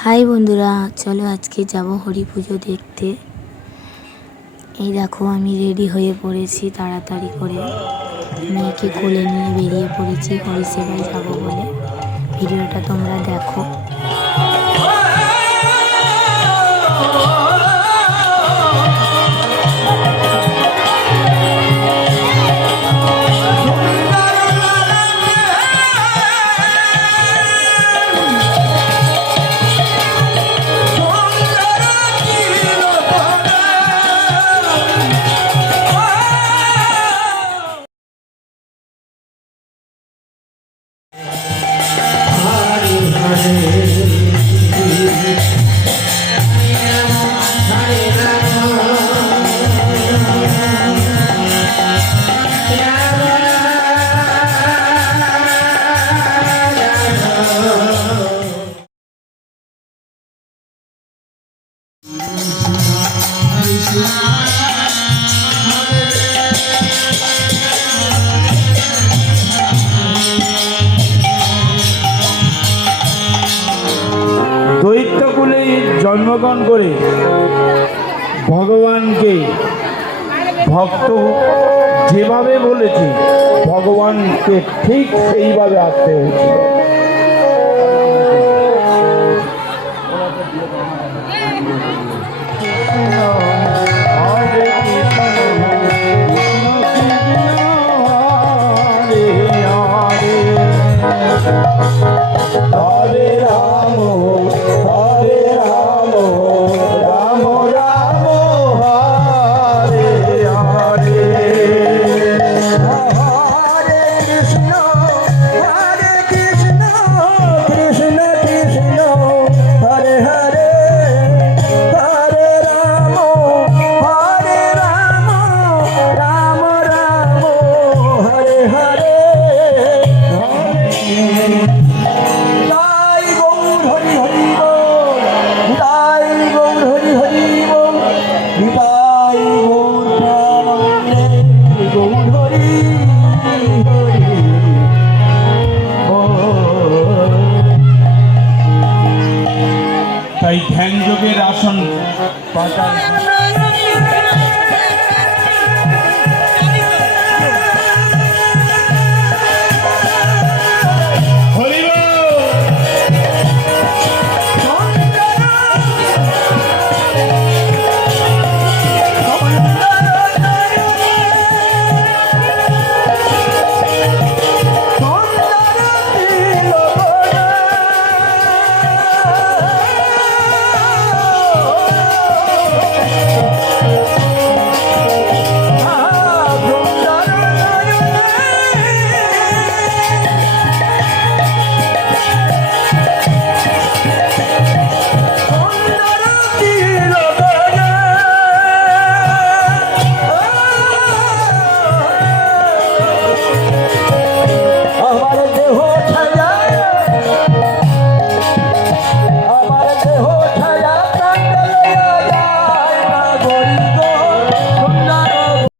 High বন্ধুরা, চলো আজকে যাব হরি পুজো দেখতে। এই দেখো আমি রেডি হয়ে পড়েছি, তাড়াতাড়ি করে মেয়েকে কোলে নিয়ে বেরিয়ে পড়েছি হরি সেবায় যাবো বলে। ভিডিওটা তোমরা দেখো। দৈত্যকুলে জন্মগ্রহণ করে ভগবানকে ভক্ত যেভাবে বলেছে ভগবানকে ঠিক সেইভাবে আসতে হয়েছিল। হরে রাম হরে রাম রাম রাম হরে হরে, হরে কৃষ্ণ কৃষ্ণ কৃষ্ণ হরে হরে, হরে রাম রাম রাম হরে হরে। তাই ধ্যান যোগের আসন পাতা